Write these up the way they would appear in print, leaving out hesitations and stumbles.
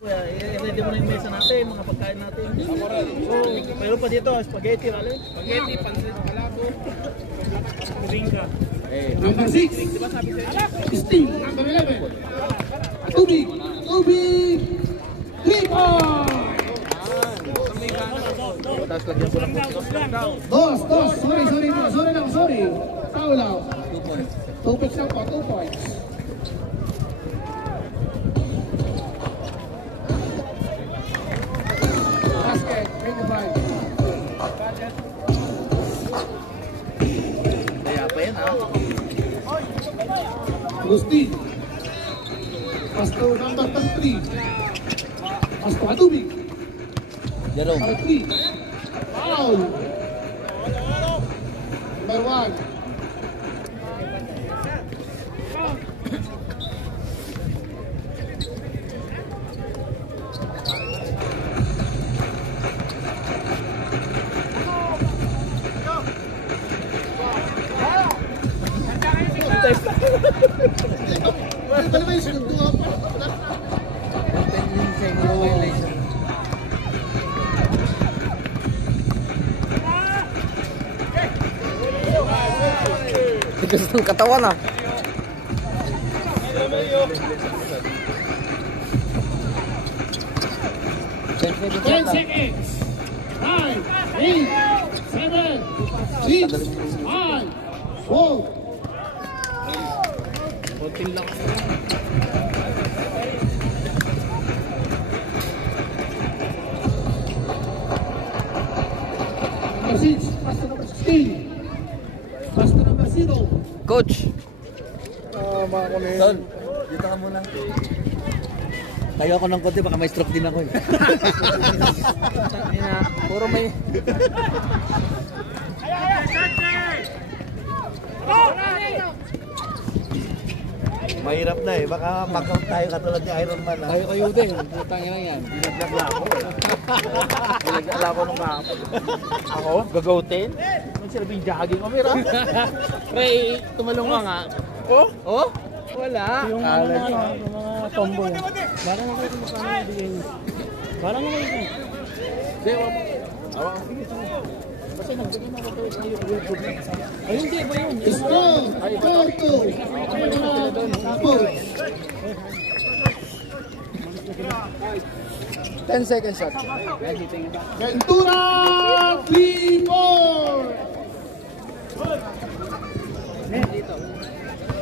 I-ready mo na yung mesa natin, mga pagkain natin. Meron pa dito, spaghetti, wala? Spaghetti, pansit, kalabo, ringa. Number 6, Steve. Number 11, Tubig. 3 points. Tapos lagyan ko ng Dos. Sorry. Foul out. 2 points lang po, 2 points. Basket, 25. Kaya pa yan, ha? Agustin. Pasto number 3. Pasto Tubig. Jerome. Number 3. Foul. Number 1. Tigas ng katawan ah. 10 seconds. 9, 8, 7, 6, 5, 4. Konting lang. Number 6, pass to number 16. Pass to number 0. Coach. Son, dito ka muna. Tayo ako ng konti, baka may stroke din ako eh. Puro may... Mahirap na eh, baka mag-out tayo katulad ni Iron Man. Tayo kayo din. Putang ina yan. Binagla ako. Binagla ako nung kahapon. Ako? Gagawin? May silabing jogging, umira. Pre, tumalong ka nga. Oh? Oh? Wala. Yung mga combo yan. Parang ako kung paano nabigay niyo. Parang ako yun. Hindi, awak ka. Kasi nagbigay na ako kayo sa iyo. Ay, hindi ba yun? Strong. 4-2. Tapos. 10 seconds shot. Ventura. 3 points.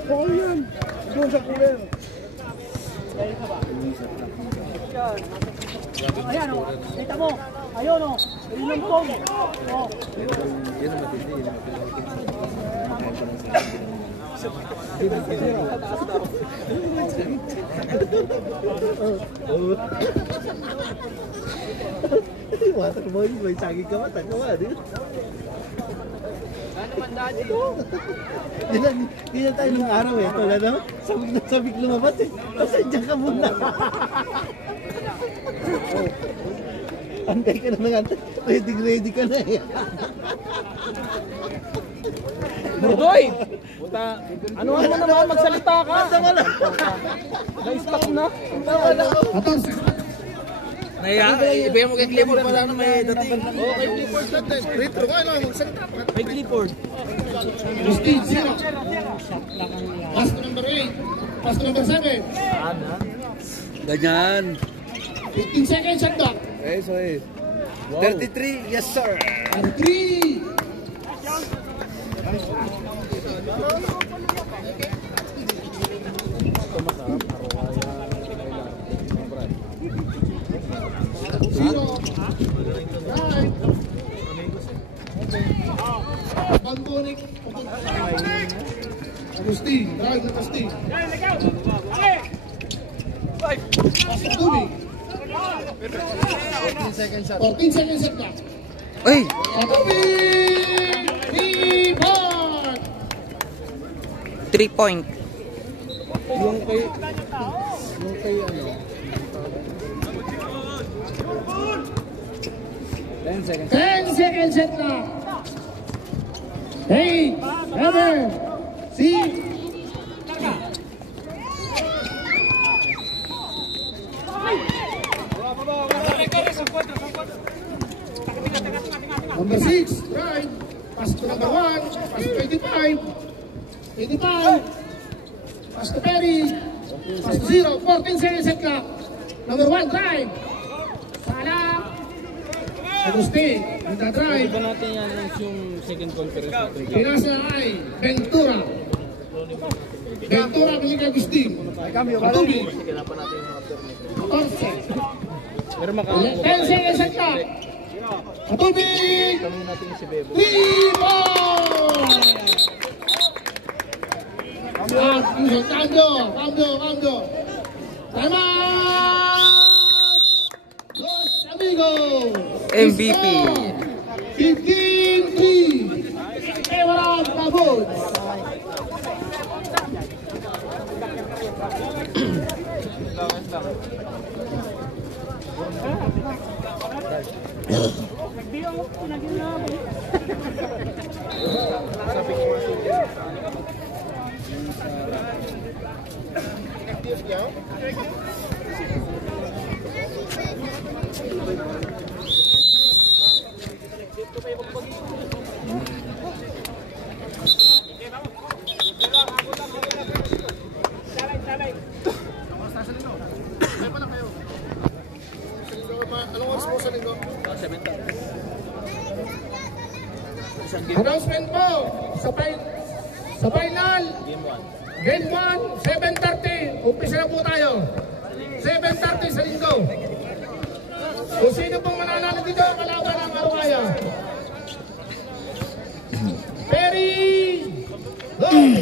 Oo yan. Doon sa cooler. Ayan o, kita mo. Ayun o, yun ang phone. O. Yan ang matindi. Watak mo yun, may saging ka matak ka ba? Ano man daddy? Ganyan tayo ng araw eh. Ito na sabik na sabik lumabas eh. Pasadya ka muna. Antay ka na mga antay. Ready ka na eh. Burdoy! Puta, ano mo naman magsalita ka? Tama lang. Na-stop na. Tama lang. Atos. Ibigay mo kay Clifford pala na may dating. Oo, kay Clifford natin. Retro ka lang. Magsalita ka. Kay Clifford. Justin, 0. Pass to number 8. Pass to number 7. Ganyan. 15 seconds shot clock. Eh, so eh. 33, yes sir. And 3. Zero. Right. Bantonik. Agustin. Drive na Agustin. Tubig. 15 seconds shot. 14 seconds shot clock. Uy! Tubig. 3 point. 3 point. Yung kay ano? 10 seconds. 10 seconds shot clock. 8, 7, 6. Number 6, drive. Pass to number 1. Pass to 85. 85. Pass to Perry. Pass to 0. 14 seconds set clock. Number 1, drive. Sala. Agustin, nagdadrive. Ba natin yan yung second conference natin? Pinasa ay Ventura. Ventura, Bilig Agustin. Katubi. 14. Pero 10 seconds set clock. Katubi. tanong natin si Bebo. 3 ball! Cambio. Time out! Los amigos! MVP. 15-3. Everard Pabot. Announcement po sa final. Game 1, 7:30. Umpisa na po tayo. 7:30 sa linggo. Kung sino pong mananalo dito, kalaban ng Arukaya. Perry! Goal!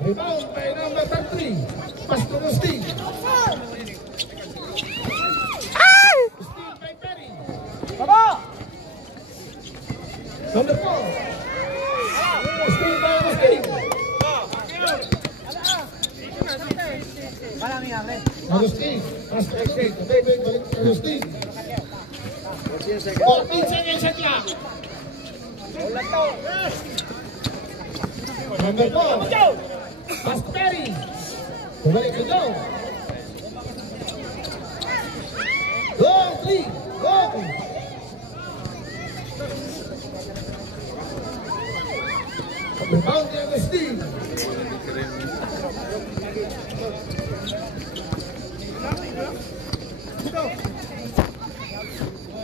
Rebound by number 33. Pass to Steve. Steve by Perry. Number 4. Steve by Steve. Agustin, pass to Agustin. Balik Agustin. 14 seconds at clock. Number 4. Pass to Perry. Balik to Joe. Go, 3. Go. Rebound by Agustin.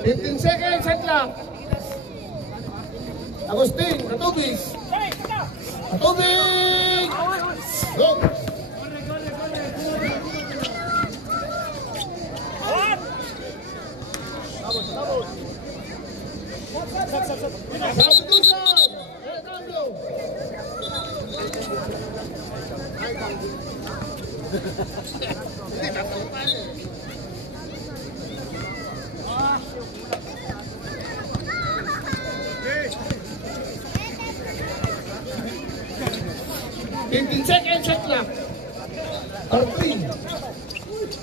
15 seconds at clock. Agustin, Katubig. Katubig! Go! Substitution! Cambio! Fifteen seconds at clock. 13.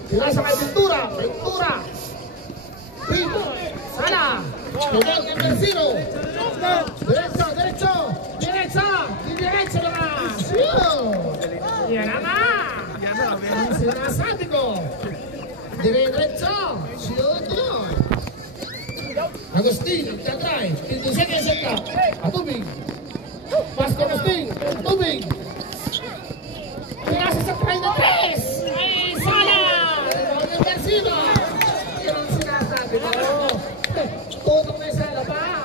Pinasa kay Ventura. Primo. Sala. Total number 0. Diretso mga. Yan na. Ang sinasabi ko. Diretso. Agustin, nagtatry. 15 seconds at clock. Atubig. Pass to Agustin. Atubig. Pinasa sa try na 3. Ay, Sala. Ang Garcia. Yan ang sinasabi ko. Tutok na yung Sala pa.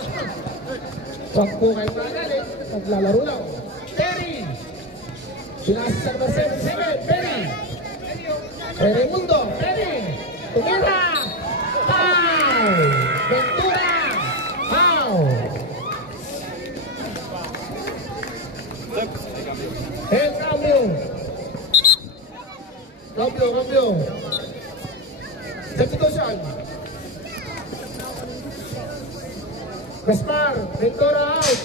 Huwag po kayo magalit. Naglalaro lang. Perry. Pinasa sa number 77. Perry. Perry Mundo. Perry. Tumira. Foul. Ventura. Foul. El cambio. Cambio. Substitution. Gaspar. Ventura out.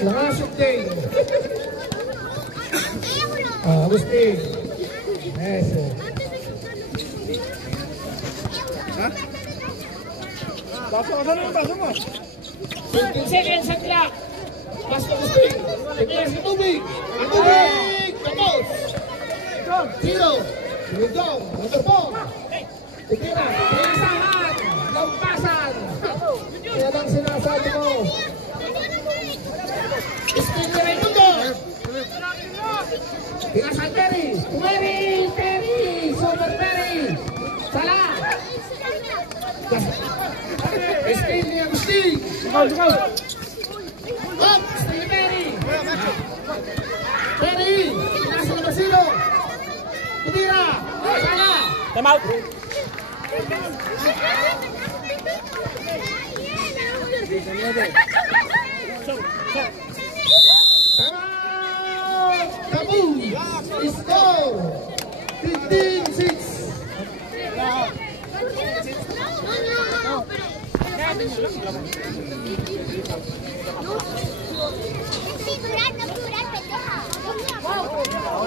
Nakasok din. Agustin. Eso. Baso ka na yung baso mo. 15 seconds sa clock. Mas na Agustin. Pagkilas ng tubig. Ang tubig! Tapos! 0. Lugong. Number 4. Tikira. Pinasahan. Lampasan. Yan ang sinasabi ko. Spin na rin mundo. Pinasahan Terry. Terry. Super Terry. Sala. Spin ni Agustin. Lukaw. Up! Spin ni Terry. Terry. Pinasa na Basilo. Tikira. Sala. Time out. Kaboom! Score! 15-6.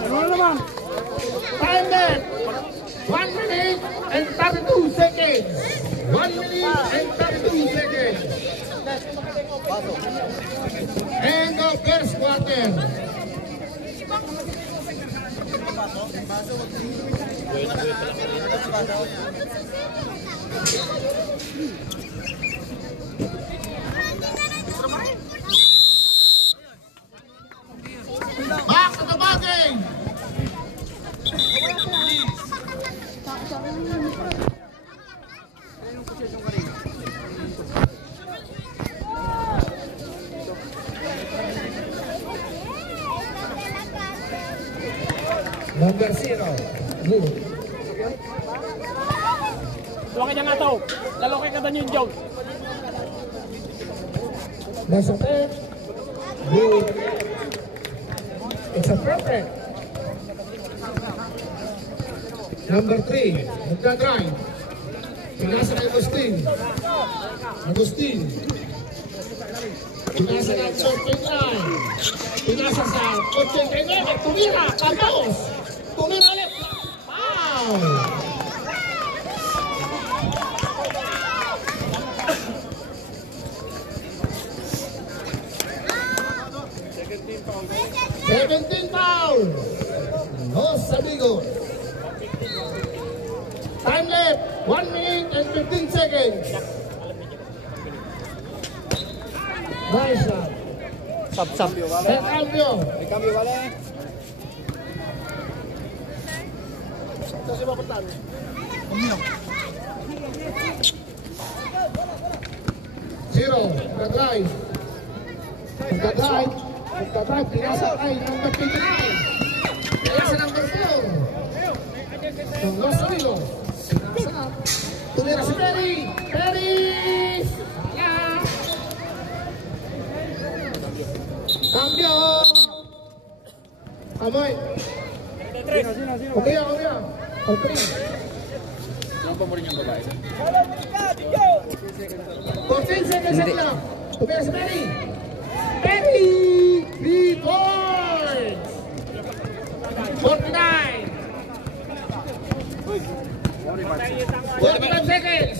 Ano naman? Time left. 1 minute and 32 seconds. 1 minute and 32 seconds. End of first quarter. Back to the ball game. Number 0. Blue. Laki niya nga to. Lalaki ka doon yung joke. Nasa 10. Blue. It's a perfect. Number 3. Nagdadrive. Pinasa na Agustin. Pinasa na 49. Pinasa sa 89. Tumira. Tapos. Tumira ulit. Wow! Seventeen foul. Los amigos. Time left. 1 minute and 15 seconds. Nice shot. Sap. Set cambio. May cambio wala. Kasi mapatan. Zero. Nag-drive. Pinasa kay number 29. Pinasa number 4. Ng Los Amigos. Tumira si Perry. Cambio. Amoy. Kumaya. Okay. 14 seconds sa clock. Tumira si Perry. 3 points. 49. 45 seconds.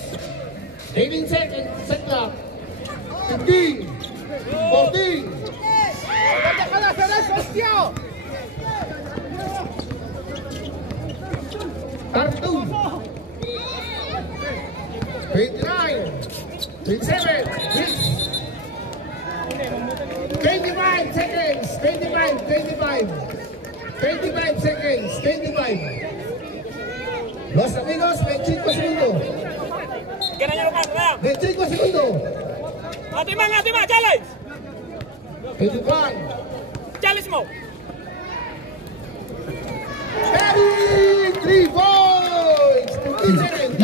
18 seconds. Set clock. 15. 14. 32. 29. 27. 25 seconds. 25 seconds. 25. Los amigos, 25 segundos. Ganyan yung lupa. 25 segundos. Atimang, challenge! 25. Challenge mo! Perry, 3 points. 15 seconds.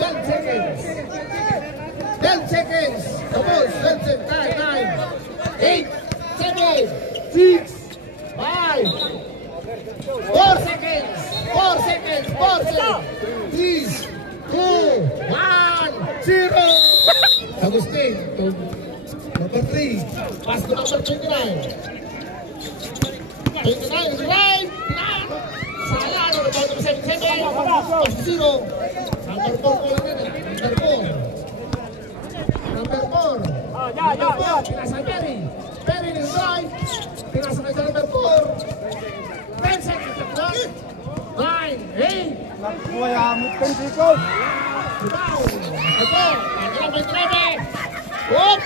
10 seconds. 10 seconds. Vamos, 10 seconds. 9, 8, 7, 6, 5, 4 seconds. 3, 2, 1, 0. Agustin, number 3. Pass to number 29. 29 is right. Sala. 0. Number 4 ko lang yan. Number 4. Number 4. Number 4. Pinasa Perry. Perry ng drive. Pinasa kay number 4. 10 seconds of clock. 9, 8. Nakuyamit kan si Coach. Down. Ito. Grabe. Whoop.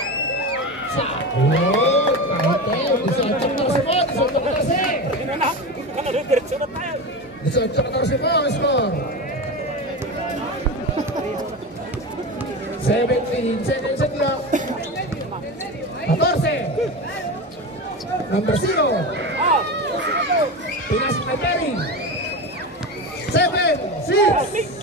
Sa. Whoop. Kahit eh. 18-14 mo, score. 17 seconds sa clock. 14. Number 0. Pinasok kay Perry. 7, 6.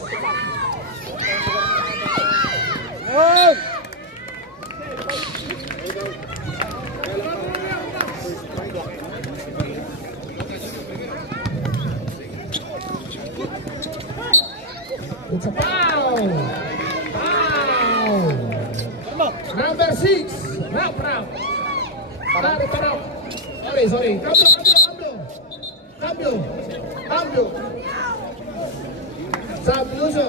It's a foul. Foul. Number 6. Rap. Sorry. Cambio. Subluso.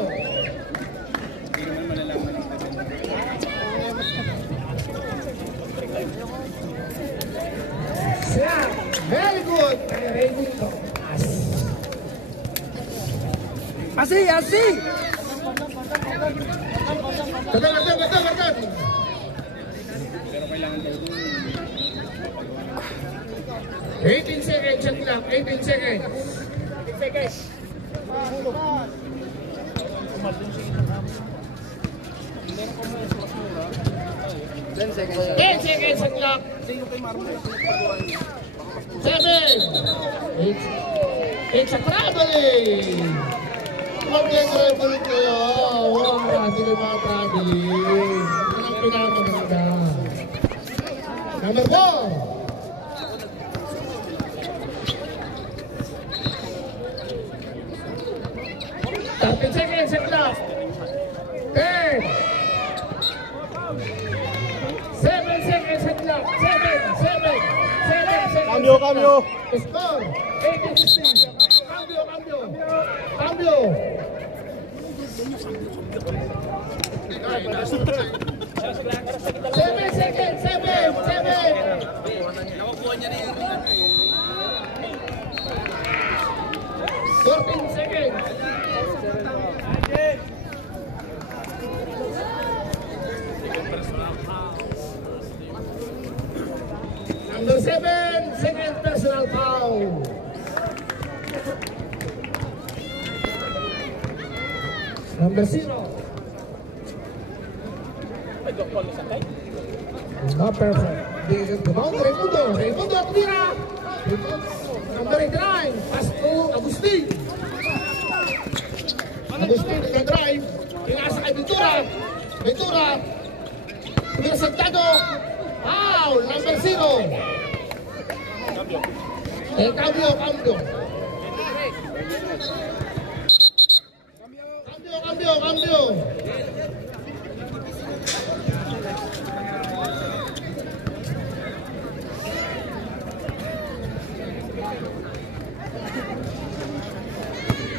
Yeah, very good. Así. Betul. 18 seconds shot clock. 18 seconds. 10 seconds shot clock. 7. It's a traveling. Huwag yung traveling kayo. Huwag natin yung mga traveling. Anong pinakamaganda? Number 4. 30 seconds at last. 10. 7 seconds at last. 7 seconds. Cambio. Score. 18-16. Cambio. 7 seconds. 14 seconds. Number 7, second personal foul. Number 0. Not perfect. Raimundo, tira. Number 9, pass to Agustin. Agustin, nag-drive. Pinasa kay Ventura. Tira Santiago. Foul, number 0. Cambio.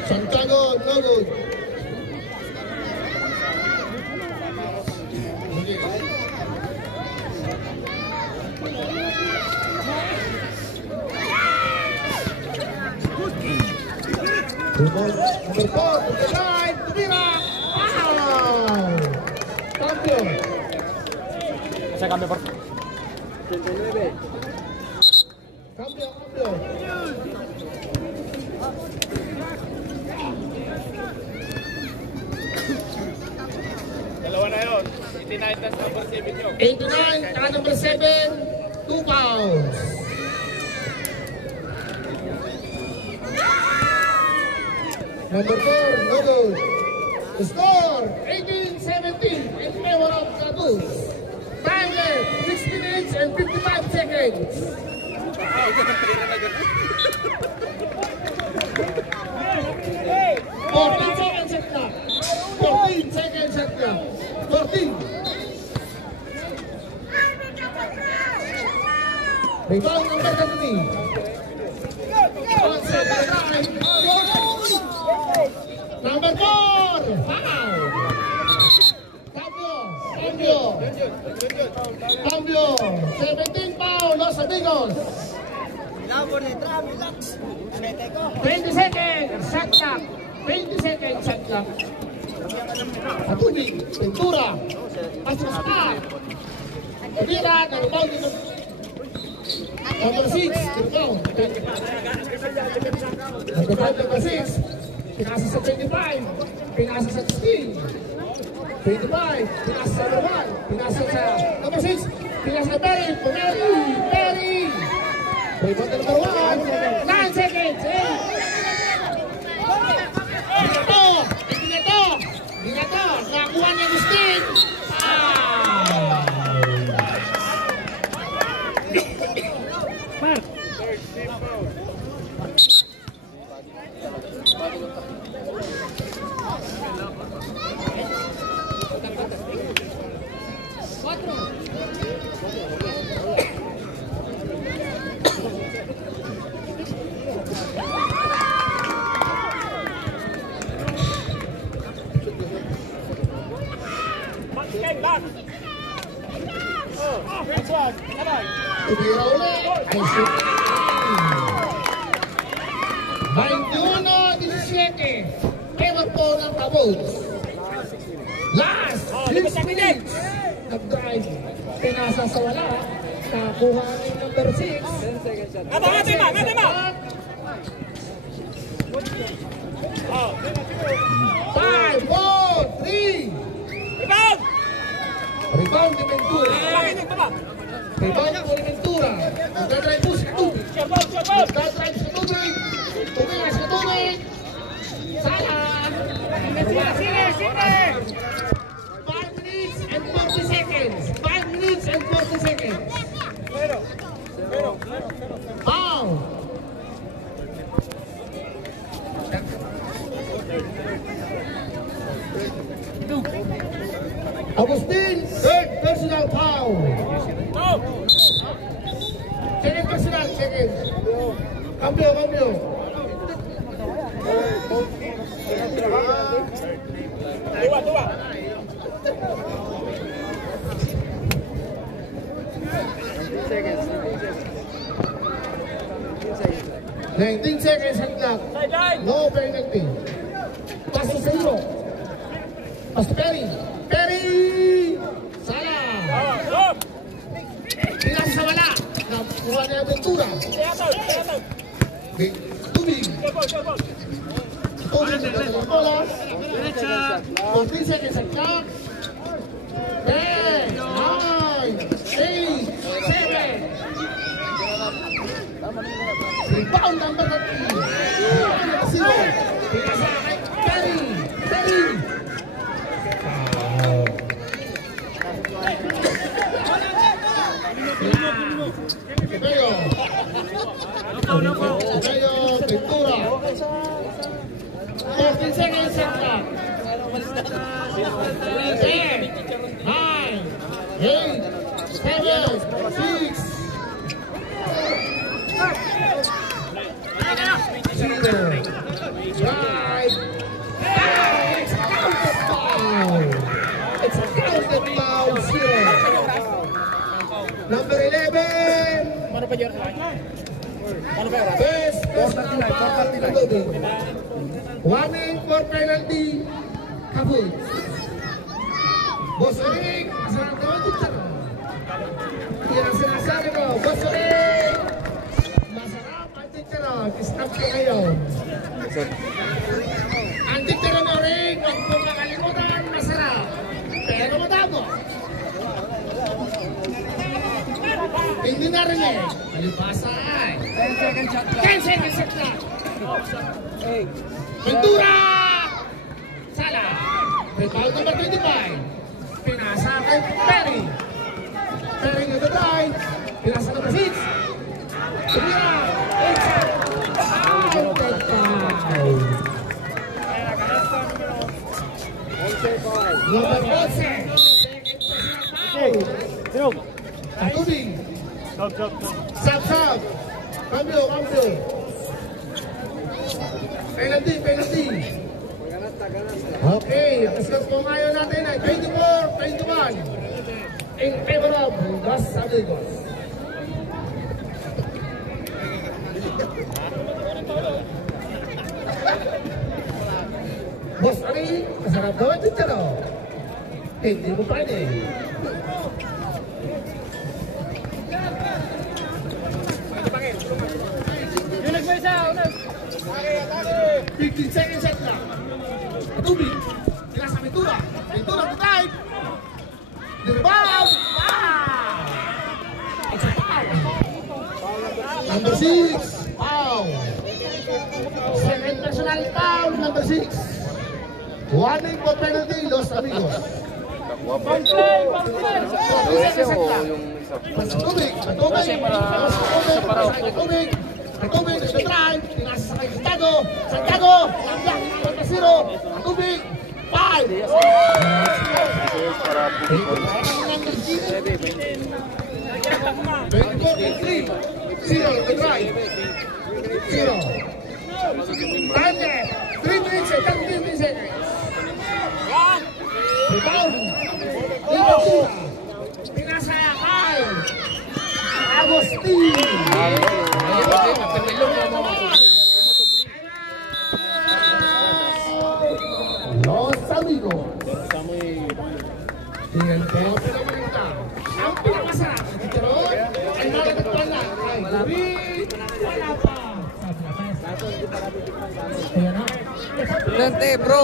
Santiago, no good. Number 4, to the line, tumira! Wow! Cambio! Saya cambio por. Cambio! Dalawa na yun. 89 tas number 7 yun. 89, tsaka number 7, 2 fouls. Number 4, no good. The score, 18-17 in favor of the Bulls. Time left, 6 minutes and 55 seconds. 14 seconds at clock. 14 seconds at clock. 14. Rebound number 30. Onset by line. Number 4. Foul. Cambio. 17 foul, Los Amigos. 20 seconds, shot clock. 20 seconds, shot clock. Atubig, Ventura. Pasok sa Ventura, nag-rebound dito. Number 6, rebound. Number 6, pinasa sa 25, pinasa sa 16. 25, pinasa sa number 1, pinasa sa number 6, pinasa sa Perry, Perry! Rebound number 1, 9 seconds, Hindi na to, nakakuha ni Agustin! Mark. Tumira ulit. Ay, shoot. 21-17. Ewan po ng Tabots. Last 6 minutes. Nag-drive. Pinasa sa wala. Nakakuha ni number 6. Ngati ma! 5, 4, 3. Rebound! Rebound ni Ventura. Rebound ni Ventura. Nagdadrive po sa tubig. Nagdadrive sa tubig. Tumira sa tubig. Sala. 5 minutes and 40 seconds. 5 minutes and 40 seconds. Foul. Agustin, third personal foul. Second personal, second. Cambio. 19 seconds ang clock. No penalty. Paso sa hero. Paso Perry. Sala. Pilas sa wala. Nakuha niya ang Ventura. Tubig. Tubig ng bola. 14 seconds ang clock. 10, 9, 8, 7. Rebound number 13. Pinasa kay Perry. Cayo, Ventura. 14 seconds sa clock. 10, 9, 8, 7, 6. Right. It's a counted foul. It's a counted foul. 0. Number 11. Best personal foul. Warning for penalty. Kapoy. Boss Eric, masarap naman dito. Yan ang sinasabi ko. Boss Eric. Stop ko ngayon. Ang diktero mo rin, huwag mo makalimutan, masarap. Pero matamo. Hindi na rin eh. Malipasan. 10 seconds shot clock. Ventura! Sala. Rebound number 25. Pinasa kay Perry. Perry ng the drive. Pinasa number 6. Tumira. Number 14. Atubig. Sab. Cambio. Penalty. Okay, ang score po ngayon natin ay 24-21 in favor of Los Amigos. Boss Ali, masarap daw ang chicharo. Hindi mo pwede. Yung nagmesa, unang. 15 seconds set na. Tubig. Sila sa Ventura. Ventura to drive. The rebound. It's a foul. Number 6. Foul. Second personal foul. Number 6. Warning for penalty. Los Amigos. Pang-play! Tubig. Tubig, sa drive, tinasa sa Santiago, ang zero, tubig, 5! Zero, the drive, 0. Time left, 3 minutes and 15 seconds. Rebound, tinasa, 5! Agustin! Los Amigos. Tingnan po, pinamalita. Ang pinakamasarap na chicharon ay nalatagpuan lang kay Gawin. Wala pa. Ayan na. Dante, bro!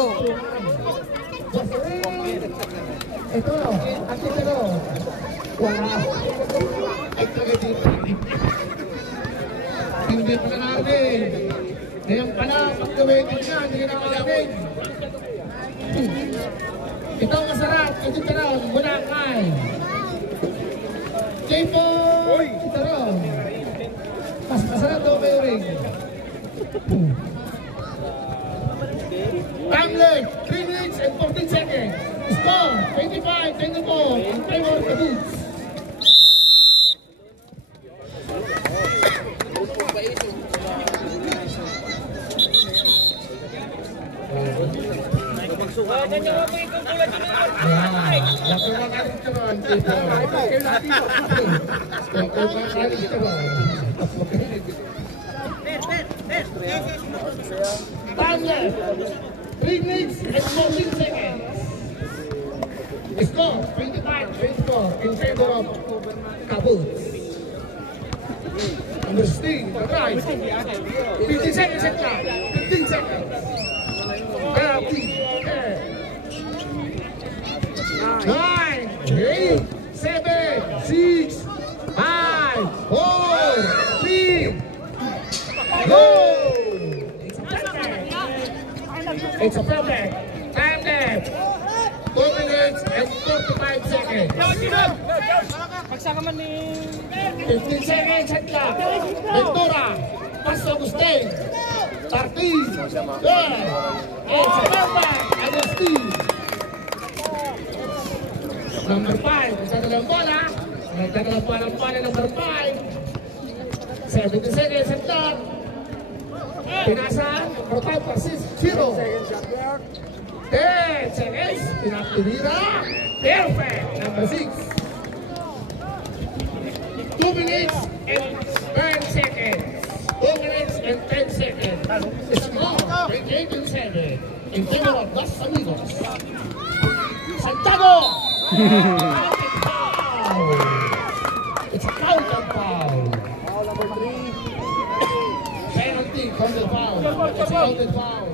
Ito, ang chicharon. Wala. Ay, talaga dito. Hindi pa natin. Ngayon pala, pag-gawin na, hindi ka nakalamin. Ito ang masarap, ito tarong, muna kay J-Po! Tarong. Mas masarap daw kayo rin. Time left, 3 minutes and 14 seconds. Score, 25-24 in favor of the Boots. Time left, 3 minutes and 14 seconds. Score, 25-24 in favor of Caboose. Number 16, the drive. 15 seconds at time. 15 seconds. 9, 8, 7, 6, 5, 4, 3, go! It's a perfect. Time left. 2 minutes and 45 seconds. Pagsaka man ni... 15 seconds at clock. Ventura. Pass Agustin. 13. Good. It's a perfect. Agustin. Number 5. Isa na lang bola. Nagdadalang bola number 5. 70 seconds at clock. Pinasa. Protect for 0. 10 seconds. Pinapinira. Perfect. Number 6. 2 minutes and 10 seconds. 2 minutes and 10 seconds. Score 28-7 in favor of Los Amigos. Santiago! Foul! It's a counter foul. Foul number 3. Penalty from the foul. It's a counter foul.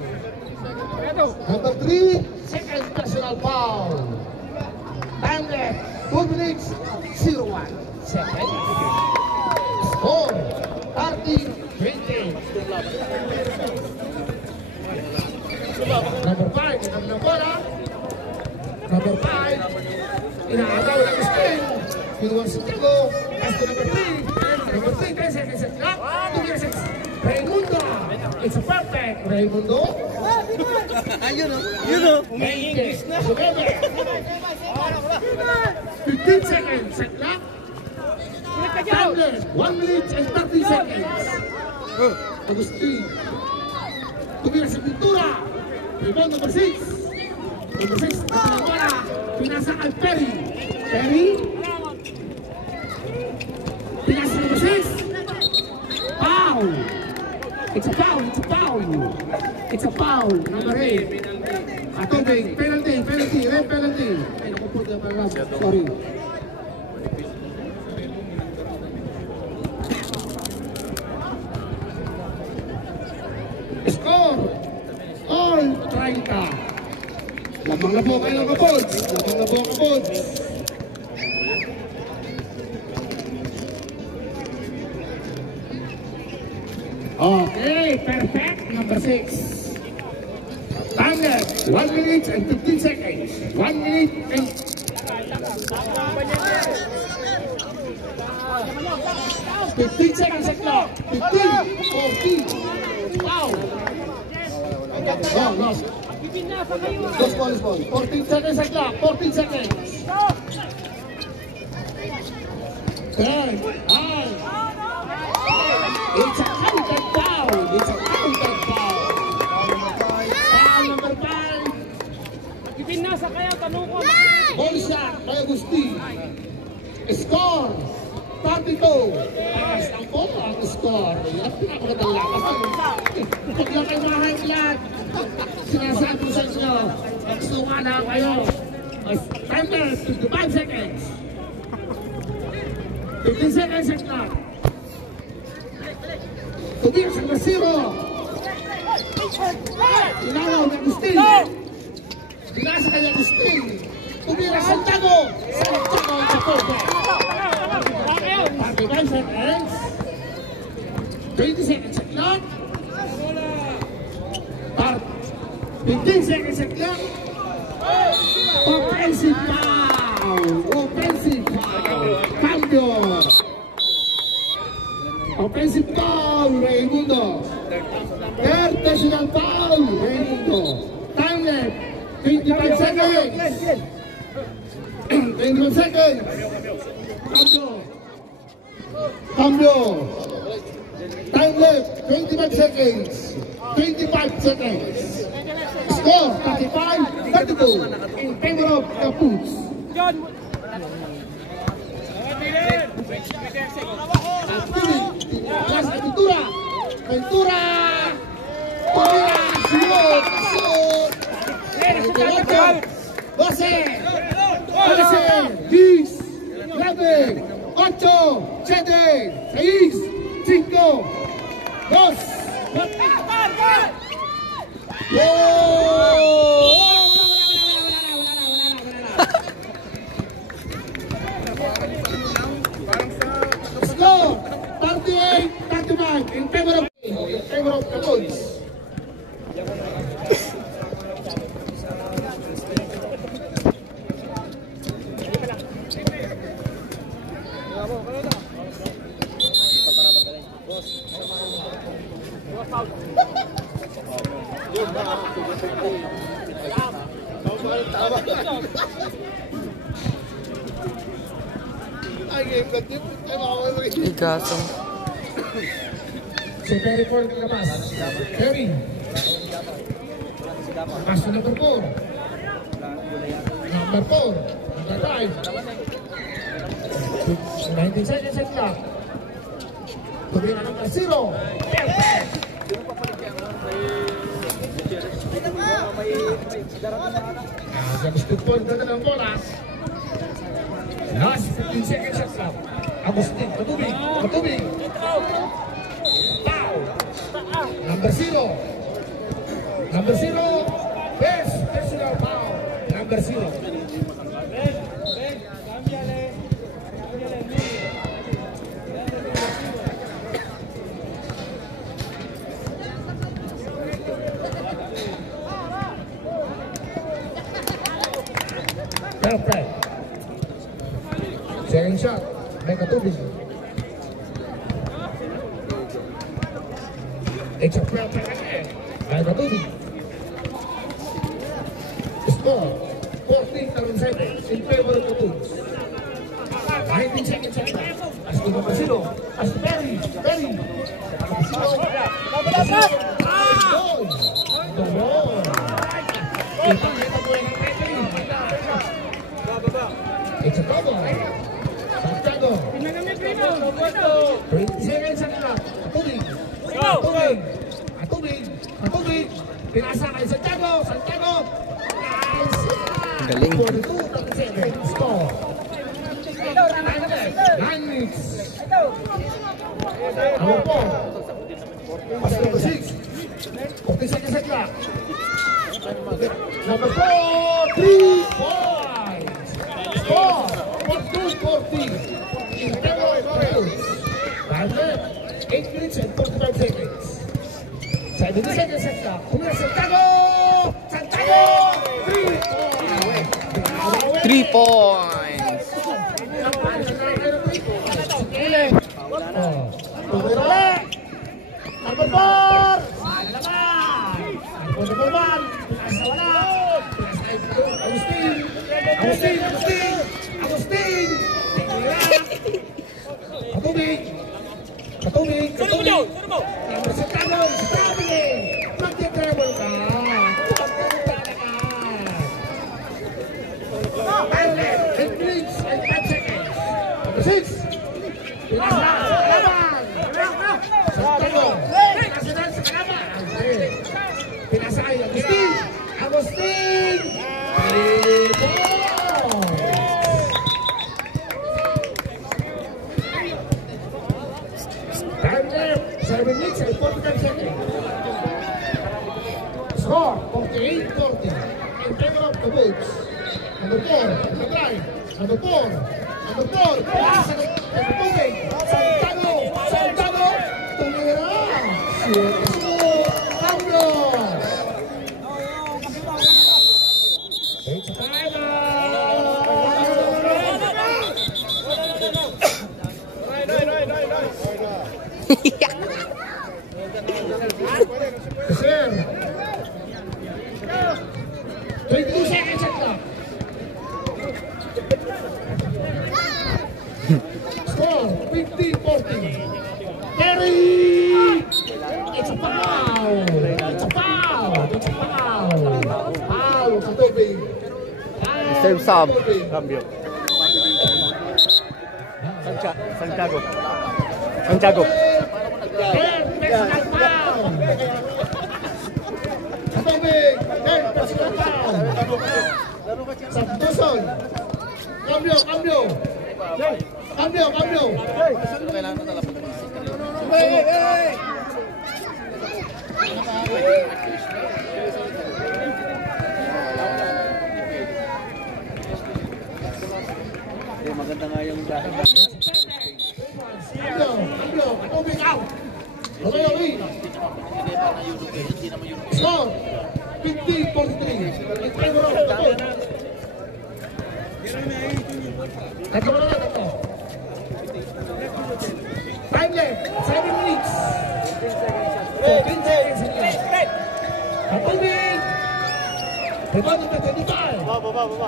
Number 3, second personal foul. Time left, 2 minutes, 0-1 seconds. Score, 30-20. Number 5, ang bola. Number 5, inaagaw ng Spain. Kinuha sa Tico. As to number 3. Number 3, 10 seconds at clock. 2 minutes. Raimundo. It's a perfect. Raimundo. Ayun o. Yun o. May English na. 15 seconds at clock. Time left. 1 minute and 30 seconds. Agustin. Tumira sa pintura. Rebound number 6. Number 6, bola. Pinasa kay Perry. Perry. Pinasa number 6. Foul. It's a foul. It's a foul. It's a foul. Number 8. Atubig. Penalty. Penalty. Red penalty. Ay, naku po. Sorry. Score. All 30. Lamang na po kayo kapods. Lamang na po kapods. Okay, perfect. Number 6. Time left. 1 minute and 15 seconds. 1 minute and... 15 seconds at clock. 15, 14. Wow. Oh, lost. Lost ball. 14 seconds at clock. 14 seconds. 10, 9. It's a counter foul. It's a counter foul. Foul number 5. Ipinasa kaya, tanong ko. Ball shot by Agustin. Score. 32. Paras ang ball ang score. Yan pinakagandang lakas. Huwag lang kayo mahanglan. Sinasabi ko sa inyo. Magsunga na kayo. Timer, 55 seconds. 15 seconds at clock. Tobias ang nasiro. Inalaw ni Agustin. Binasa kay Agustin. Tobias Santiago. Santiago ang sapote. 45 seconds. 20 seconds at clock. 15 seconds at clock. Offensive foul. Offensive foul. Cambio. Offensive foul, Raimundo. Third personal foul, Raimundo. Time left, 25 seconds. 21 seconds. Cambio. Time left, 25 seconds. 25 seconds. Score, 35-32. In favor of Caputs. Ventura. Ventura. Shoot. 38-35 in favor of the Bulls. Igasong. Si Perry Ford labas. Perry. Pass to number 4. Number 4. Number 5. 19 seconds at clock. Tumira number 0. Perfect. Agustin Paul na ng bola. Last 15 seconds at clock. Agustin, Matubig. Foul. Number 0. Number 0. Best personal foul. Number 0. Perfect. Second shot. Matubig. It's a perfect again. Matubig. Score 14-7 in favor of the Bulls. 19 seconds at that. As to Mapasilo. As to Perry. Mapasilo. The ball. Ipakita po yan ang referee. It's a double. Santiago. 20 seconds ang clock. Atubig. Pinasa kay Santiago. Nice. Galing. 42 seconds. Score. 9 minutes. Ano po? Pass number 6. 40 seconds ang clock. Number 4. 3 points. Score. 42-40. Integral goals. Time left. 8 minutes and 45 seconds. 70 seconds ang clock. Kumira Santiago. 3 points. Number 4! Number 1! Pinasa wala! Agustin! Katubig! Number Santiago! Magti-travel ka! Time left! 10 minutes and 5 seconds! Number 6! Pinasa! Laban! Santiago! Pinasa kay Agustin! Time left, 7 minutes and 45 seconds. Score, 48-40. In favor of the Bulls. Number 4, number 5, number 4. Pinasa kay Tubig. Santiago! Tumira! Sir, 22 seconds at clock. Score, 50-40. Terry! It's a foul! Foul sa Tubig. Serve sub. Cambio. Santiago. Personal foul! Sa Tubig. Personal foul! Sa Tucson. Cambio. Maganda nga yung dahil. Katubig out. Okay. Score, 50-43. In favor of the Bulls. Tatlo na ito. Time left, 7 minutes. 14 seconds. Katubig. Rebound number 25. Baba.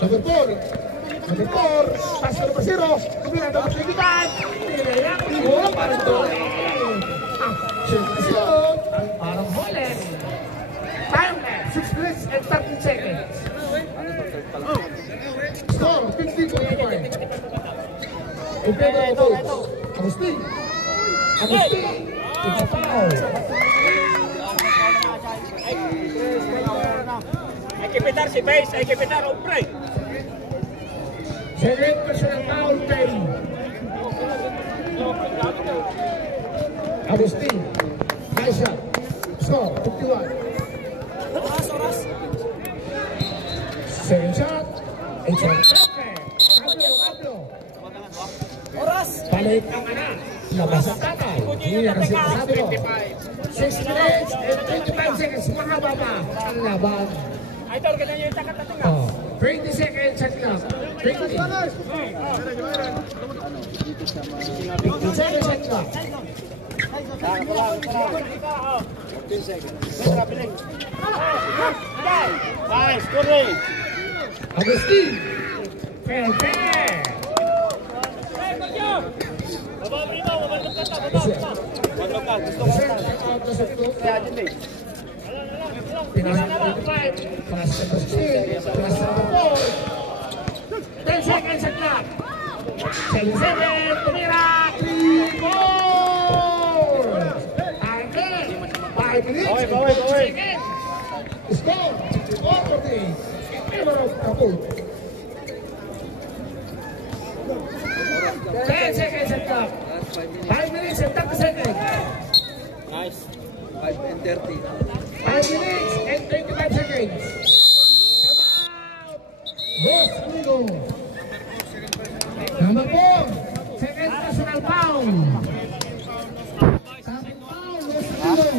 Number 4, pass number 0, kumila number 25, nilaiyak, bola parang doon. Action, parang hole. Time left, 6 minutes and 13 seconds. Score, 50-45. In favor of the Bulls. Agustin, it's a foul. Hay que petar si face, hay que petar un break. Second personal foul, Perry. Agustin, nice shot. Score, 51. Second shot, it's a perfect. Pablo. Balik ang anak. Labas ang tatay. Hindi na kasi masabi ko. 6 minutes and 25 seconds. Mahaba pa ang laban. 20 seconds at clock. 20 seconds at clock. Nice, correct. Agustin. Fair. Baba primo, babalik ka ta, baba. out na sa pito. Pinasa number 5. Pass number 6. Pass number 4. 10 seconds at clock. 7-7. Tumira. 3-4. Arke. 5 minutes. Baway. Seconds. Score. 4-40. Favor of Kaput. 10 seconds at clock. 5 minutes and 30 seconds. Nice. 5 and 30. 5 minutes and 25 seconds. Come out. Dos Amigo. Number 4. Second personal foul. Second foul. Dos Amigo.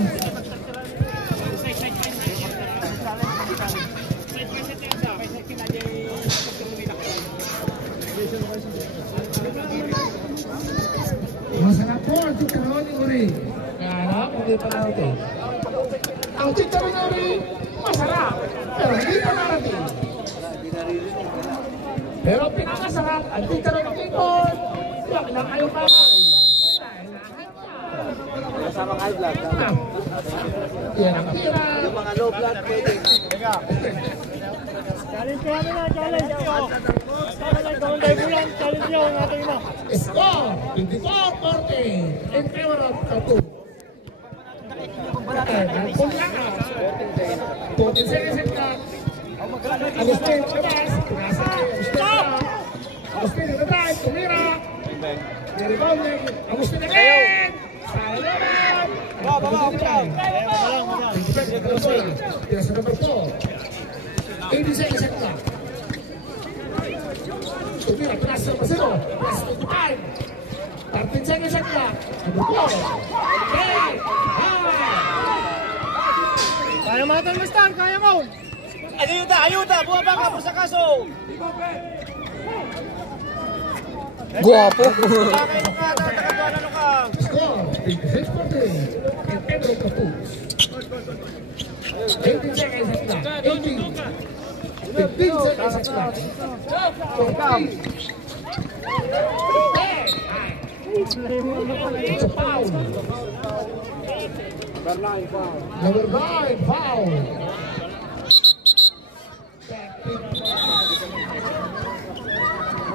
Masarap po ang chicharon ni Uri. Kaya hindi pa natin. Ang chicharon ni Uri, masarap. Pero hindi pa natin. Pero pinakasarap ang chicharon ng Ipon. Huwag lang kayo kamay. Kasama high blood. Yan ang tira. Yung mga low blood pwede. Teka. Challenge namin na, challenge. Challenge, kung tayo bulan, challenge nyo ang ating ina. Score 24-40 in favor of Kaput. 14 seconds at clock. Agustin, labas. Stop! Agustin, labas. Tumira. Rebounding. Agustin again. Salamat. Tira sa number 4. 80 seconds at clock. Tumira, pass sa pasero. Pass to the time. 13 seconds at clock. Number 4. Okay. Kaya mo natin, Master, kaya mo. Ayuda! Buwaba ka po sa kaso! Guwapo. Ano ka? Score 26-14 in favor of Kaput. 18 seconds at clock. 18. 15 seconds at clock. 14. It's a foul. Number 9 foul.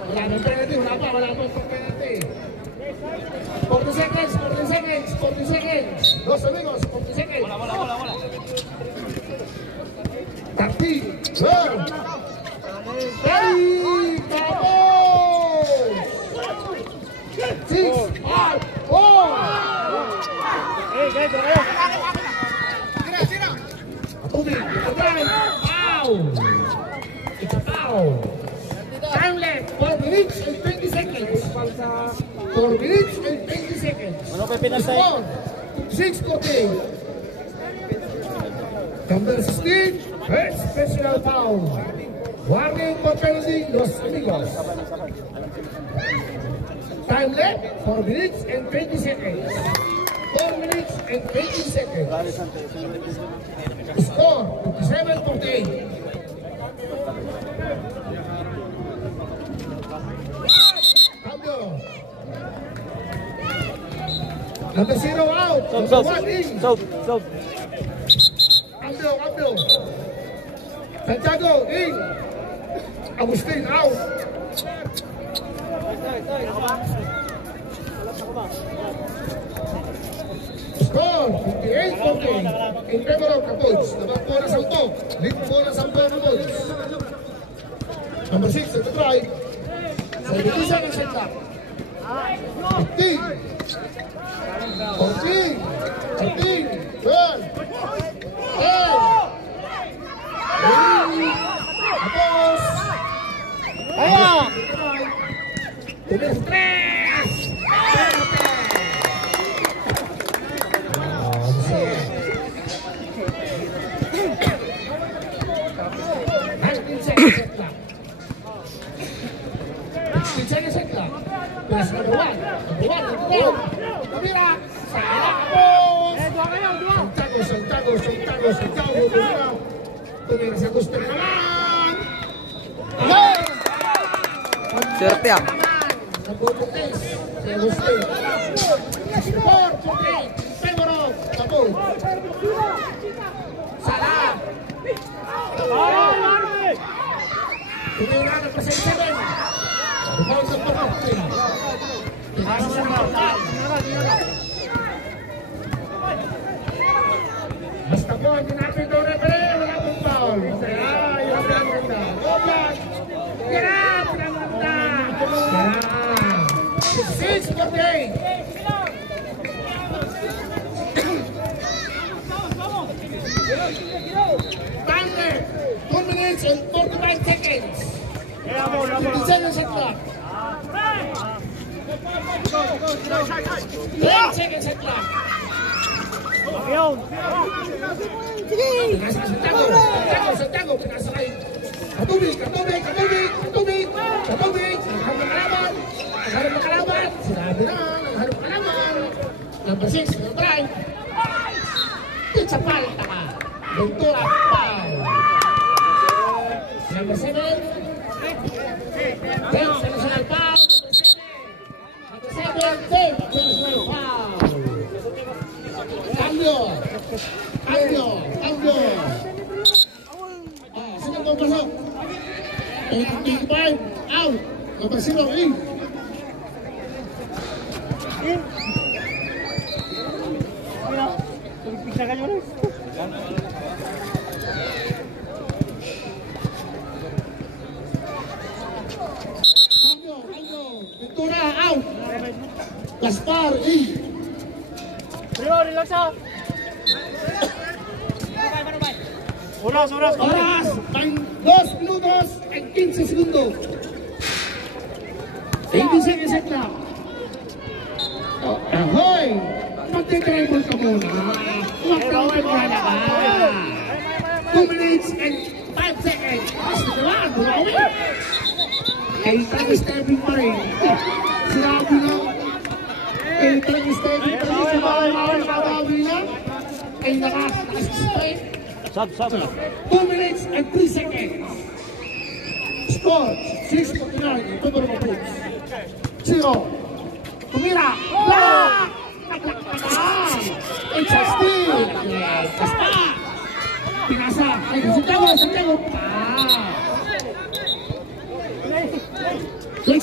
Wala nang penalty. Wala pa penalty. 40 seconds. 40 seconds. Dos amigos, 40 seconds. Wala. 30. Turn. Ready. Vamos. 6, 5, 4. Hey, guys, kayo. Tubig. Foul. It's a foul. Time left. 4 minutes and 20 seconds. 4 minutes and 20 seconds. Ano pa pinasay? 6-14. Number 16, first special foul. Warning for penalty, Los Amigos. Time left, 4 minutes and 20 seconds. 4 minutes and 20 seconds. Score, 57-14. Cambio. Number 0 out. Number 1 in. Soap. Cambio. Santiago in. Agustin out. Score 58-14 in favor of Capotes. Number 4 na Santo. Lead 4 na Santo Capotes. Number 6 at the try. 17 seconds at clock. 15. 14. 13. 12. 10. Tapos. Kaya! Tulis 3. 19 seconds at clock. 16 seconds at clock. Plus number 1. Number 1. Tumira. Sala. Tapos. Santiago. Tumira. Tumira sa gusto na naman. Swerte ah. Nagbubutis. Si Agustin. 4-14. Apo. Sala. Tumira ng pasay 7. Rebound sa Porto. Pinasa sa Portal. Basta po, ginapit daw referee, wala pong foul. Yung pinaganda. Oblag! Yeah! Pinaganda! Yeah! 6-48. Time left. 2 minutes and 45 seconds. 50 seconds at clock. 10 seconds at clock. Santiago, pinasa kay Katubig. Nagharap ng kalaban. Sinabi na, nagharap ng kalaban. Number 6, number 5. It's a palta. Ventura, foul. Number 7. 10, national foul. Number 7, 10, national foul. Cambio. Sino po pasok? 85, out. Number 0, in. Cambio. Ventura, out. Gaspar, in. Relax ah. Oras. 2 minutos and 15 segundos. 80 seconds at clock. Ahoy! Magte-tribal ka muna. Huwag ka magpagwala ka. 2 minutes and 5 seconds. Basta naman, bumawi. Kaya tag-stepping pa rin. Sinabi lang. Kaya tag-stepping pa rin. Nakabawi lang. Kaya nakasistay. 2 minutes and 3 seconds. Score 6-49 in favor of Brooks. 0. Tumira. Block! It's a steal. Kasta. Pinasa. Santiago. It's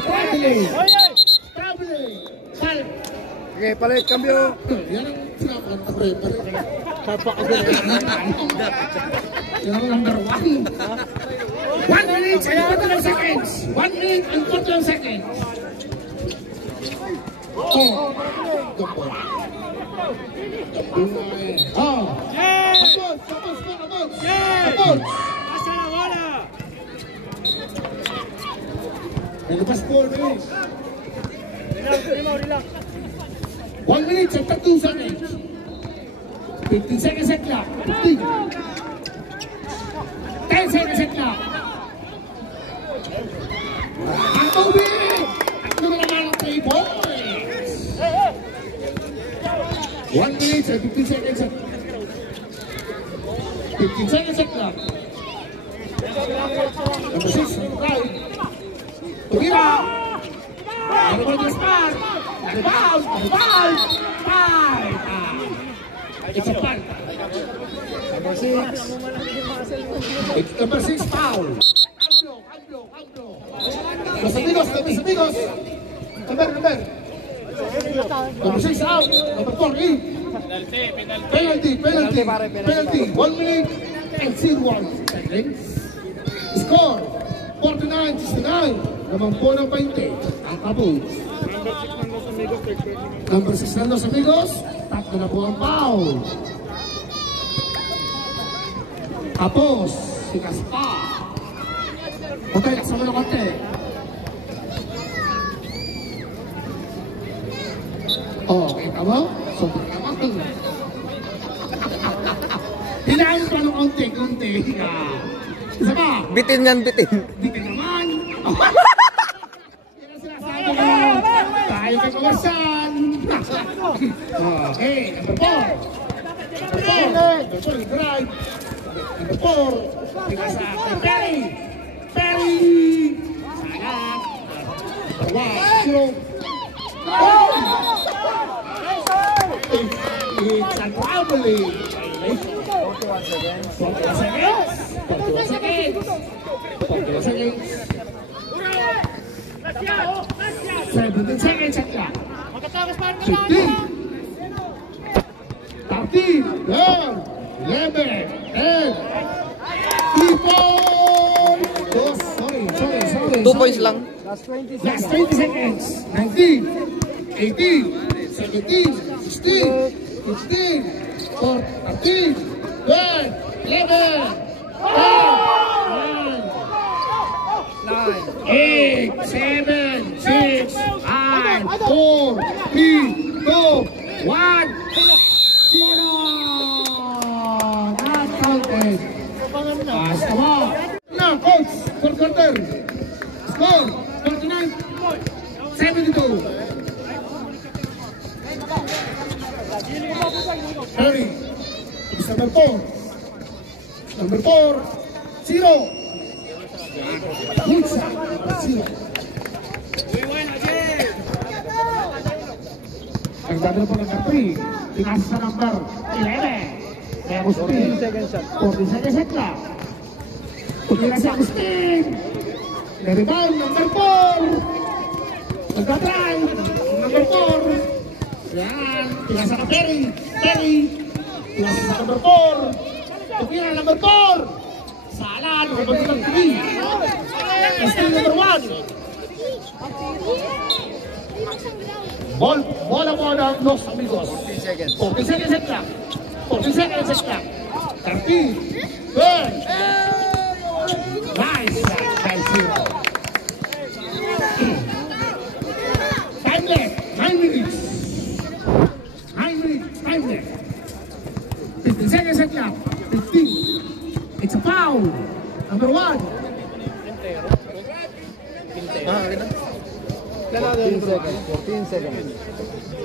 traveling. Sal. Okay, palit, cambio. Yan ang sinapan ng referee. Yan ang number 1. 1 minute and 41 seconds. 1 minute and 41 seconds. Oh. Abot. Pasa la bola. Nagpas po, relax. Relax. 1 minute and 32 seconds. 15 seconds at clock. 15. 10 seconds at clock. Ang tubig! At naman naman ang 3 points. 1 minute and 15 seconds at 15 seconds at clock. Number 6, number 5. Tumira! Ano ba yung spot? Rebound! 5! It's a punt. Number 6. It's number 6 foul. Cambio. Los amigos. Number. Number 6 out. Number 4 in. Penalty. 1 minute and 01 seconds. Score 49-69. Naman po ng 20. Ang Kaboots. Number 6 ng Los Amigos. Tatlo na po ang foul. Tapos, si Gaspar. Okay, kasama na konti. Oh, kita mo? Sobrang naman. Hinaan pa ng konti. Isa pa? Bitin yan. Bitin naman. Yan ang sinasabi ko. Tayo kay kawasan. Okay, number 4. Number 4, drive. Number 4, pinasa kay Perry. Sayang. Number 1, 0. Family. 41 seconds. 41 seconds. 17 seconds sa clock. 15. 13. 11. 10. 3 points. Sorry. 2 points lang. Last 20 Last 20 seconds. 19. 18. 17. 16. 15. 13. 12. 11. 8, 7, 6, 5, 4, 3, 2, 1, 0. Not counted. Basta mo. Now, coach, for quarter. Score, 49, 72. Harry, it's number 4. Number 4, 0. Bulsa, 0. Nagdadala po ng 3. Tinasa sa number 11. Kaya Agustin. 14 seconds shot. 14 seconds shot lang. Tumira si Agustin. Na-rebound, number 4. Nagdadrive, number 4. Yan. Tinasa ka Perry. Tinasa sa number 4. Tumira number 4. Salah, number 3. Still number 1. Bola mo ng Los Amigos. 14 seconds. 14 seconds set clock. 14 seconds set clock. 13. 12. Nice. 9-0. Time left. 9 minutes. 9 minutes. Time left. 15 seconds set clock. 15. It's a foul. Number 1. 14 seconds.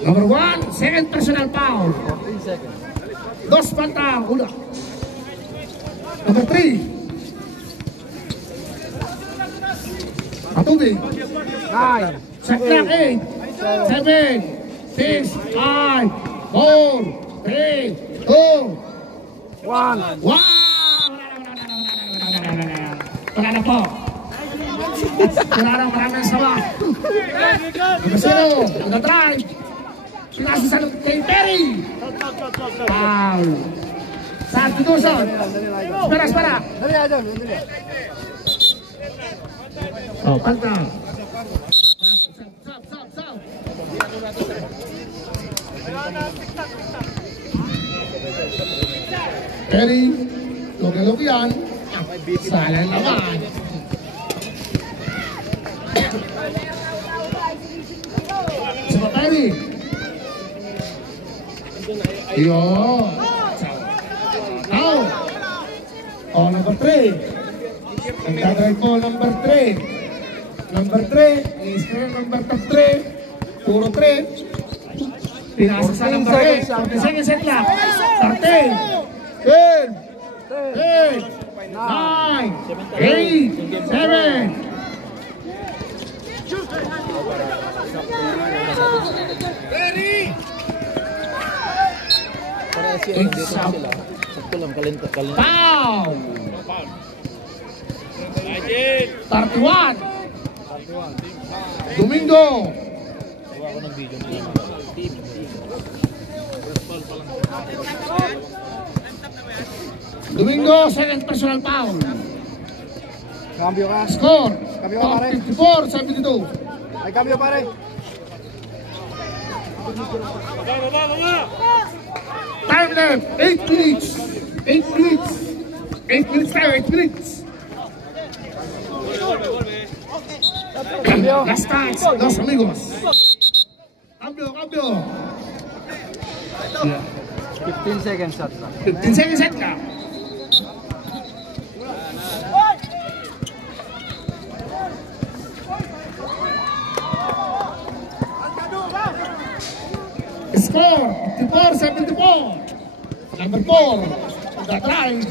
Number 1, second personal foul. 14 seconds. Dos pantang, una. Number 3. Patubig. 9. Set clock 8, 7, 6, 5, 4, 3, 2, 1. wow! Wala na po. Wala na, maraming sama. Number 0, nag-drive. Pinasa sa kay Perry. Foul. Substitution. Espera. Dali na dyan, dali. Oh, panta. Stop. Perry, logi-logi yan. Salah naman. Sama Perry. Yun. Out. Oh, number 3. Nagdadrive po, number 3. Number 3. Is-screen number 3. Puro 3. Pinasa sa number 8. 40 seconds set lang. 13. 10. 8. 9. 8. 7. It's up. Sakto lang, kalenta. Foul! 31. Domingo. Domingo, second personal foul. Cambio ka. Score, Cambio ka, pare. 54-72. Ay, cambio pare. Time left, 8 minutes. 8 minutes. 8 minutes tayo, 8 minutes. Last chance, Los Amigos. Cambio. 15 seconds shot lang. 15 seconds set ka. Score, 54-74. Number 4, nag-drive.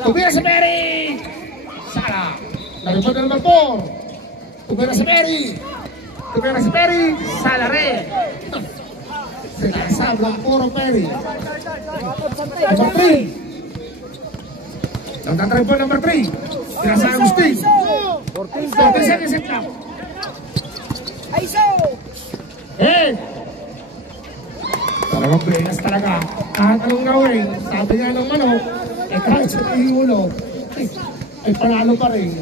Tumira sa Perry. Salah. Nag-report na number 4. Tumira sa Perry. Salah rin. Sinasab ng Puro Perry. Number 3. Nagtatry po number 3. Sinasa Agustin. 14 seconds set lang. Eh! Talagang Venus talaga. Kahit anong gawin, sabi nga ng manok, eh kahit sa ulo, ay panalo pa rin.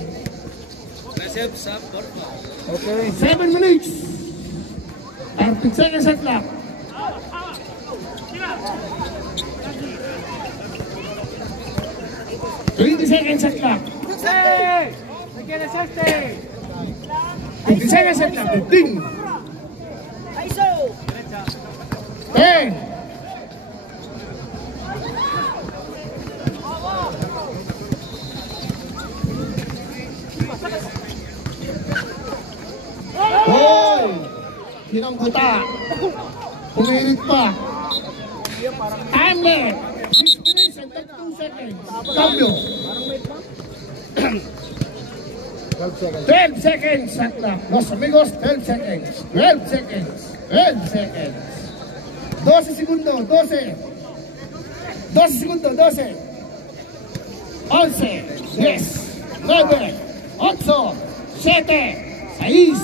Okay. 7 minutes. 30 seconds set lang. 20 seconds set lang. 20 seconds set lang. 15. 10. Hoy! Hinangguta. Pumilit pa. Time left. 6 minutes and 32 seconds. Cambio. 12 seconds. Los amigos, 12 seconds. 12 seconds. 12 seconds. 12 segundos. 12. 12 segundos. 12. 11. 10. 9. 8. 7. 6.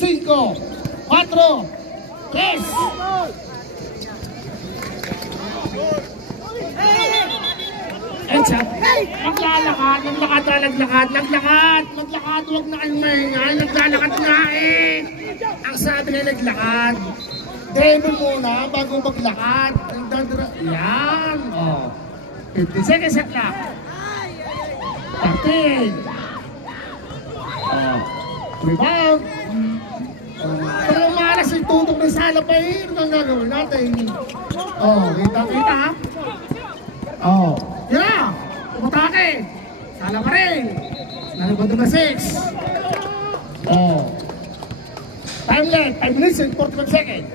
5. 4. 3. Edsa, maglalakad, naglakad, huwag na kayong maingay, naglalakad nga eh. Ang sabi na naglakad, dribble muna bago maglakad, yan, oh. 50 seconds set lang. 13. Oh. Rebound. Pero malas yung tutok ng sala pa eh, ano ang gagawin natin? Oh, kita ha? Oh. Yeah! Umatake! Sala pa rin! Nalabado na 6. Oh. Time left, 5 minutes and 45 seconds.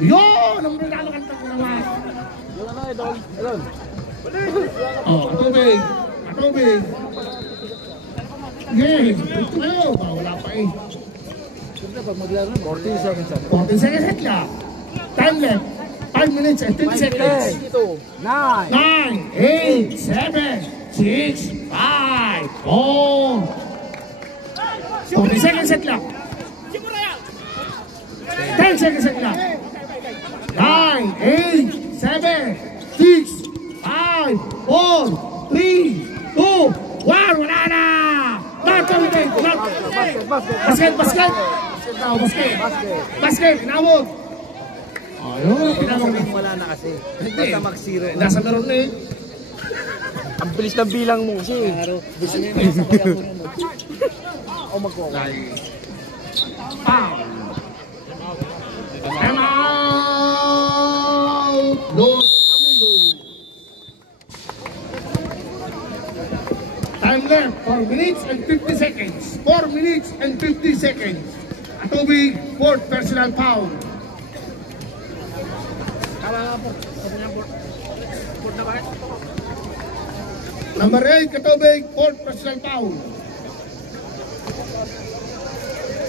Yun! Ang nilalakantag ko naman. Yun na, Idol. Idol. Oh, atubig. Atubig. Yay! Ito kayo. Wala pa eh. 14 seconds. 14 seconds lang. Time left. 5 minutes and 20 seconds. 9, 9, 8, 7, 6, 5, 4. 40 seconds set lang. 10 seconds set lang. 9, 8, 7, 6, 5, 4, 3, 2, 1. Wala na! Basket! Inawag! Ayun, pinamang. wala na kasi. Hindi. Basta mag-zero. Nasa laro na eh. Ang bilis ng bilang mo kasi. O magkuha. Time out! Los amigos. Time left, 4 minutes and 50 seconds. 4 minutes and 50 seconds. Atubig, 4th personal foul. Number 8, Katubig, 4th personal foul.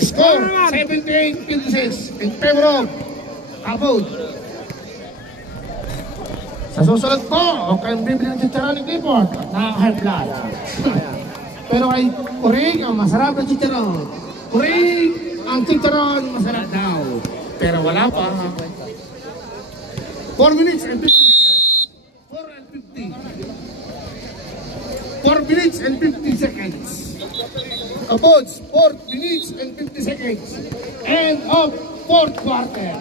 Score, 78-56 in favor of Abud. Sa susunod po, huwag kayong bibili ng chicharon ng Clifford at nakaka-high blood. Pero ay kuring ang masarap na chicharon. Kuring ang chicharon masarap daw. Pero wala pa. 4 minutes and 50 seconds. 4 and 50. 4 minutes and 50 seconds. Abodes, 4 minutes and 50 seconds. End of 4th quarter.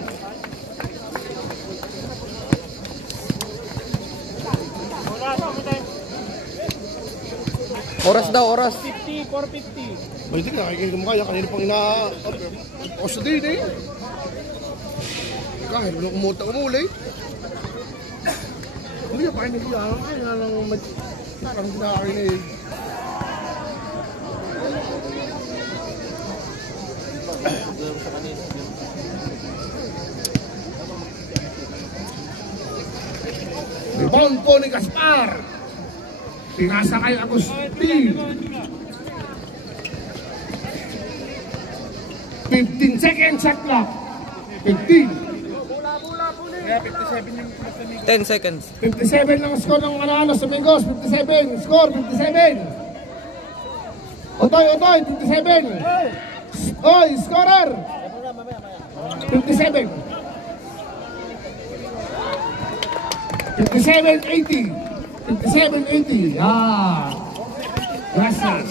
Oras daw, oras. 50, 450. Hindi na, kakikinig mo kaya, kanina pang ina-oso din eh. Kahit walang umuli. Hindi na, pakinig ko yan. Kaya nga lang, parang kinakakinig. Rebound po ni Gaspar. Pinasa kay Agustin. 15 seconds shot clock. 15. 10 seconds. 57 ang score ng Manalo sa Mingos. 57. Score, 57. Otoy, 57. Oy, scorer. 57. 57-80. 57-80. Ah. Gracias.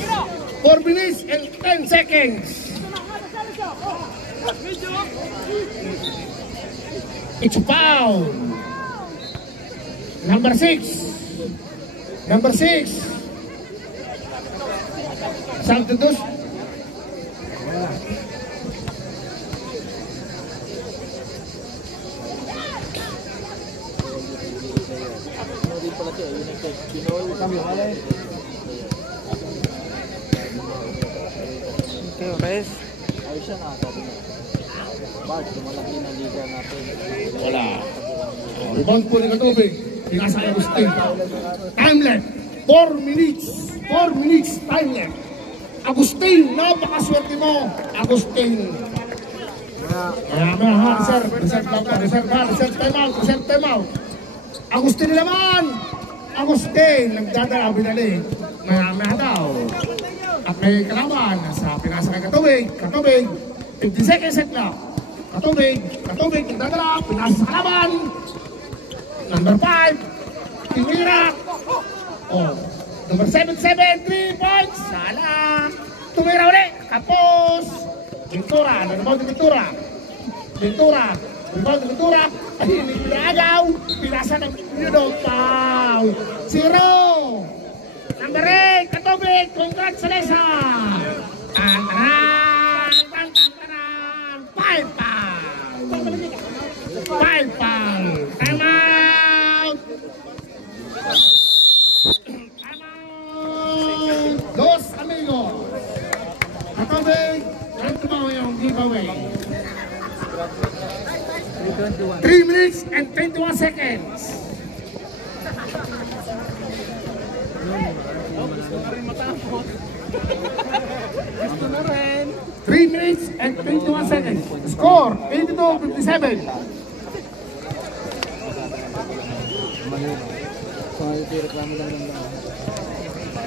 4 minutes and 10 seconds. It's a foul. Number 6. Number 6. Santos. Wala. Rebound po ng Katubig. Pinasa kay Agustin. Time left. 4 minutes. 4 minutes time left. Agustin, napakaswerte mo. Agustin. Reserve time out. Agustin naman. Agustin, nagdadala, binali. Maya daw. At may kalaban, pinasa kay Katubig. Katubig, 50 seconds set na. Katubig, nagdadala, pinasa sa kalaban. Number 5, Timira. Oh, number 7, 3 points. Sala. Tumira ulit. Kapos. Ventura, nanonood ng Ventura. Ventura. Ay, hindi pinagaw. Pinasa ng Pau. 0. Number 8, Katubig. Congratulations. Tantaran. 5 pound. Time out. Dos amigos. Katubig. Ganito mo yung giveaway. 3 minutes and 21 seconds. Gusto mo rin. 3 minutes and 21 seconds. Score, 82-57.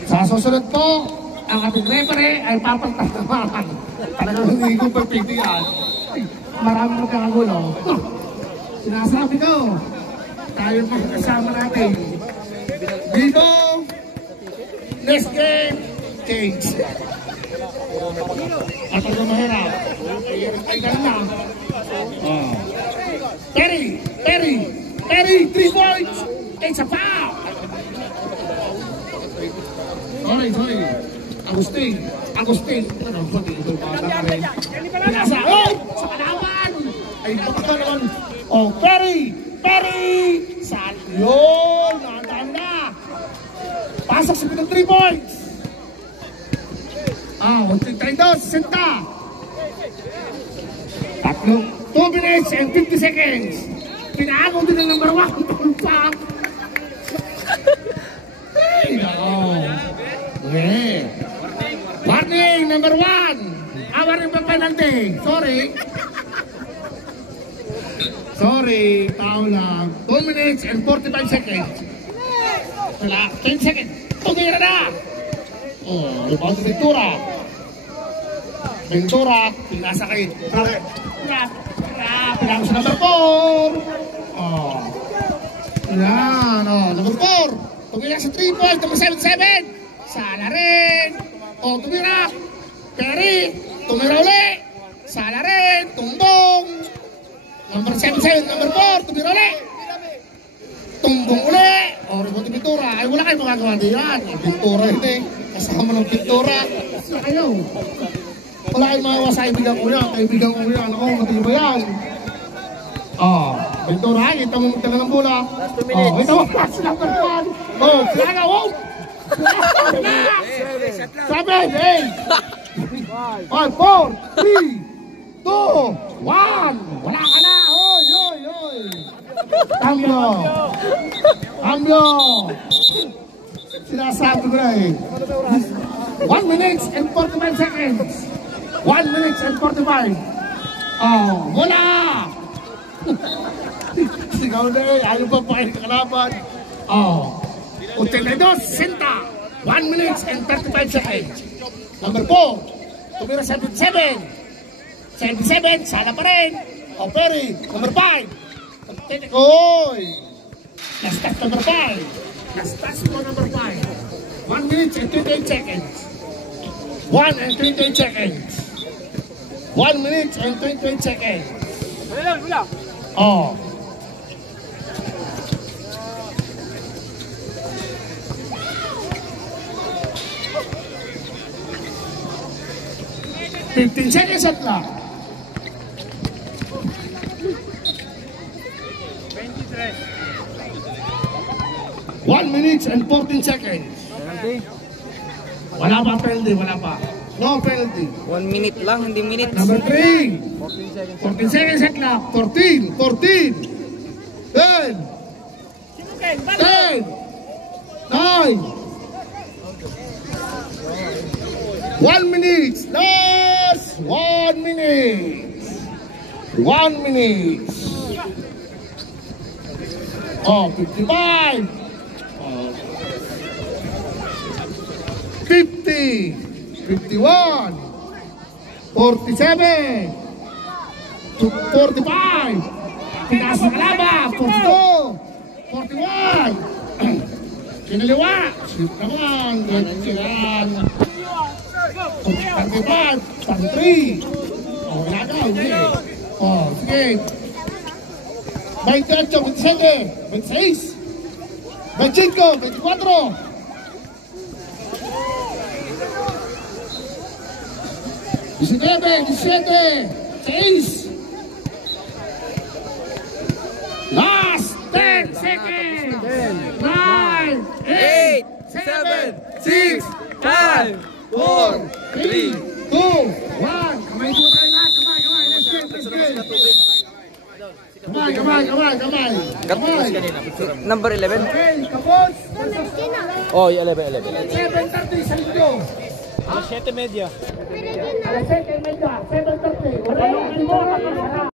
Sa susunod po, ang ating referee ay papagtatamaan. Talagang hindi ko pagpitigan. Marami magkakagulo. Sinasabi ko, tayo magkasama natin. Dito, next game, change. At ang mahirap, ay ganun. Terry, 3 points. It's a foul. Sorry. Agustin. Ano ba dito? Pinasa. Oh! Sa kalaban! Ay, kapag naman. Oh, Perry! Yun! Nakatanda! Pasok sa pitong 3 points! 32, 60! Tatlo. 2 minutes and 50 seconds! Pinaagaw din ang number 1. Pumpak! Ay, nako! Warning, number 1! Warning pa penalty! Sorry, tao lang. 2 minutes and 45 seconds. Wala, 10 seconds. Tumira na! Oh, rebound si Ventura, pinasa kay pinasa sa number 4. Oh. Yan, number 4. Tumira sa 3 points, number 7. Sala rin. Oh, tumira. Perry, tumira ulit. Sala rin, tumbong. Number 7, number 4, tumira ulit. Tumbong ulit. O, rebound ni Ventura. Ay, wala kayo magagawa diyan. Ventura hindi. Kasama ng Ventura. Sila kayo. Wala kayong mga kaibigan ko yan. Ako, matiba yan. Ventura, kita mo magtala ng bola. Last 2 minutes. Kita mo, last number 1. Kaya, wow. 7, 8. 5, 4, 3, 2, 1. Wala ka na. Oy. Cambio. Sinasabi ko na eh. 1 minute and 45 seconds. 1 minute and 45. Oh, wala! Sigaw na eh, ayaw pa pa yung kalaban. Oh, Uteledos, Sinta, 1 minute and 35 seconds. Number 4, tumira 77. 77, Sala pa rin. Oh, Perry, number 5. Oy! Lastas number 5. Lastas po number 5. 1 minute and 28 seconds. 1 and 28 seconds. 1 minute and 28 seconds. Oh. $15 seconds at lang. 1 minute and 14 seconds. Wala pa penalty, wala pa. No penalty. 1 minute lang, hindi minute. Number 3. 14 seconds at lang. 14. 10. 10. 9. 1 minute. Last 1 minute. 1 minute. Oh, 55. 50. 51. 47. 45. Tinaas ng kalaban. 42. 41. Kinaliwa. Shoot naman. Ganyan. 35. 33. Oh, wala ka. Hindi. Oh, sige. 28, 27, 26, 25, 24. 17, 6. Last 10 seconds. 9, 8, 7, 6, 5, 4, 3, 2, 1. Kamay po tayo lahat. Kamay. Let's get. Kamay. Number 11. Okay, kapos. Oh, 11. 7:30 sa linggo. Alas 7:30. Alas 7:30. 7:30. Wala yung